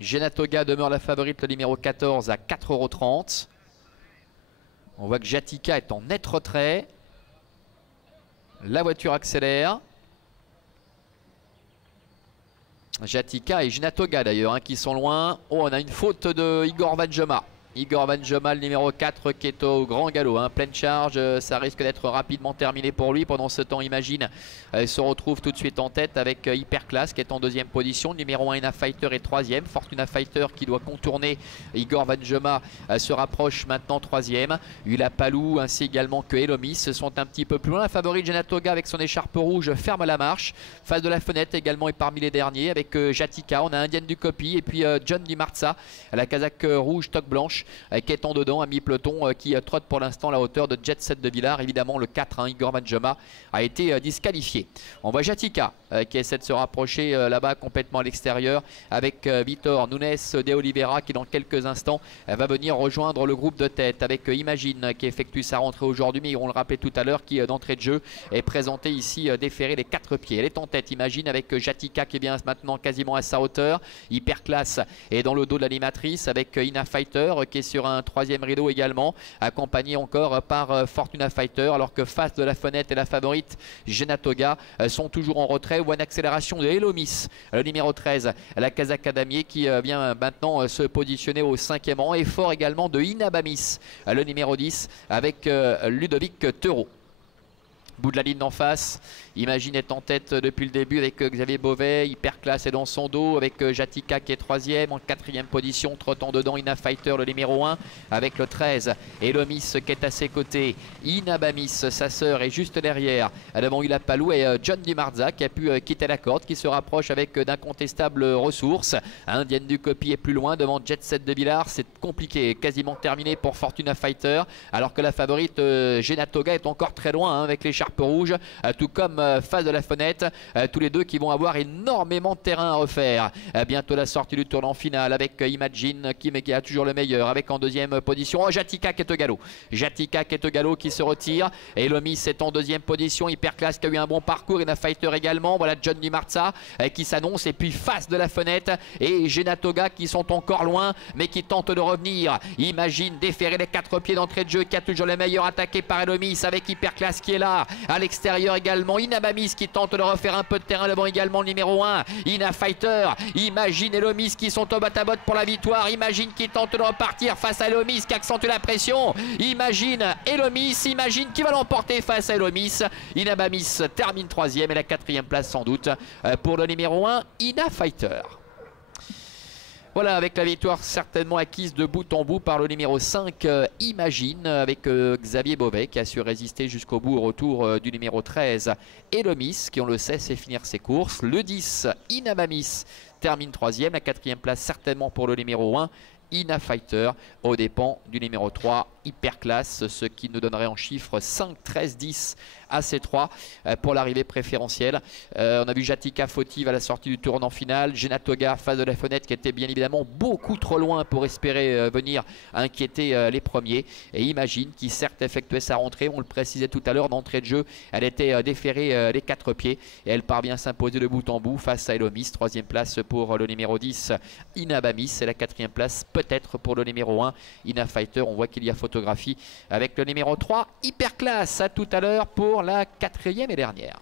Genatoga demeure la favorite, le numéro 14 à 4,30 €. On voit que Jatika est en net retrait. La voiture accélère. Jatika et Genatoga d'ailleurs qui sont loin. Oh, on a une faute de Igor Vanjema. Igor Vanjema, le numéro 4 qui est au grand galop, pleine charge, ça risque d'être rapidement terminé pour lui. Pendant ce temps, Imagine se retrouve tout de suite en tête avec Hyperclass qui est en deuxième position. Le numéro 1 Ina Fighter est troisième. Fortuna Fighter qui doit contourner Igor Vanjema se rapproche maintenant troisième. Ulapalou ainsi également que Elomis sont un petit peu plus loin. La favorite Genatoga avec son écharpe rouge ferme la marche. Face de la fenêtre également est parmi les derniers avec Jatika. On a Indienne du Copy et puis John Di Marza, la casaque rouge toque blanche qui est en dedans, un mi-peloton qui trotte pour l'instant à la hauteur de Jet Set de Villars. Évidemment le 4, Igor Vanjema, a été disqualifié. On voit Jatika qui essaie de se rapprocher là-bas complètement à l'extérieur avec Vitor Nunes de Oliveira qui dans quelques instants va venir rejoindre le groupe de tête avec Imagine qui effectue sa rentrée aujourd'hui, mais on le rappelait tout à l'heure qui d'entrée de jeu est présenté ici déféré les 4 pieds. Elle est en tête, Imagine, avec Jatika qui vient maintenant quasiment à sa hauteur. Hyperclass est dans le dos de l'animatrice avec Ina Fighter qui est sur un troisième rideau également, accompagné encore par Fortuna Fighter, alors que face de la fenêtre et la favorite Genatoga sont toujours en retrait. Ou une accélération de Elomis, le numéro 13, la casaque damier qui vient maintenant se positionner au 5e rang, et fort également de Inabamis, le numéro 10 avec Ludovic Teureau. Bout de la ligne d'en face, Imagine est en tête depuis le début avec Xavier Beauvais. Hyperclass est dans son dos avec Jatika qui est troisième. En 4e position, trottant dedans Ina Fighter, le numéro 1 avec le 13. Elomis qui est à ses côtés. Inabamis, sa sœur, est juste derrière. Devant Ulapalou et John Di Marza qui a pu quitter la corde, qui se rapproche avec d'incontestables ressources. Indienne du Copy est plus loin devant Jet Set de Villars. C'est compliqué, quasiment terminé pour Fortuna Fighter, alors que la favorite Genatoga est encore très loin avec l'écharpe rouge, tout comme face de la fenêtre, tous les deux qui vont avoir énormément de terrain à refaire. Bientôt la sortie du tournant final avec Imagine qui a toujours le meilleur avec en deuxième position Jatika qui est au galop. Jatika qui est au galop qui se retire. Et Elomis est en deuxième position. Hyperclass qui a eu un bon parcours. Ina Fighter également. Voilà John Di Marza qui s'annonce. Et puis face de la fenêtre et Genatoga qui sont encore loin mais qui tentent de revenir. Imagine déférer les 4 pieds d'entrée de jeu qui a toujours le meilleur, attaqué par Elomis avec Hyperclass qui est là. À l'extérieur également Inabamis qui tente de refaire un peu de terrain devant également le numéro 1 Ina Fighter. Imagine et Elomis qui sont au bot-à-bot pour la victoire. Imagine qui tente de repartir face à Elomis qui accentue la pression. Imagine Elomis, Imagine qui va l'emporter face à Elomis. Inabamis termine 3e et la 4e place sans doute pour le numéro 1 Ina Fighter. Voilà, avec la victoire certainement acquise de bout en bout par le numéro 5 Imagine, avec Xavier Beauvais qui a su résister jusqu'au bout au retour du numéro 13 Elomis qui, on le sait, sait finir ses courses. Le 10 Inabamis termine 3e, la 4e place certainement pour le numéro 1 Ina Fighter, aux dépens du numéro 3 Hyperclass, ce qui nous donnerait en chiffre 5, 13, 10 à ces 3 pour l'arrivée préférentielle. On a vu Jatika fautive à la sortie du tournant final. Genatoga face de la fenêtre qui était bien évidemment beaucoup trop loin pour espérer venir inquiéter les premiers. Et Imagine qui certes effectuait sa rentrée, on le précisait tout à l'heure, d'entrée de jeu, elle était déférée les 4 pieds et elle parvient à s'imposer de bout en bout face à Elomis. 3e place pour le numéro 10 Inabamis et la 4e place peut-être pour le numéro 1 Ina Fighter. On voit qu'il y a photographie avec le numéro 3 Hyperclass. À tout à l'heure pour la 4e et dernière.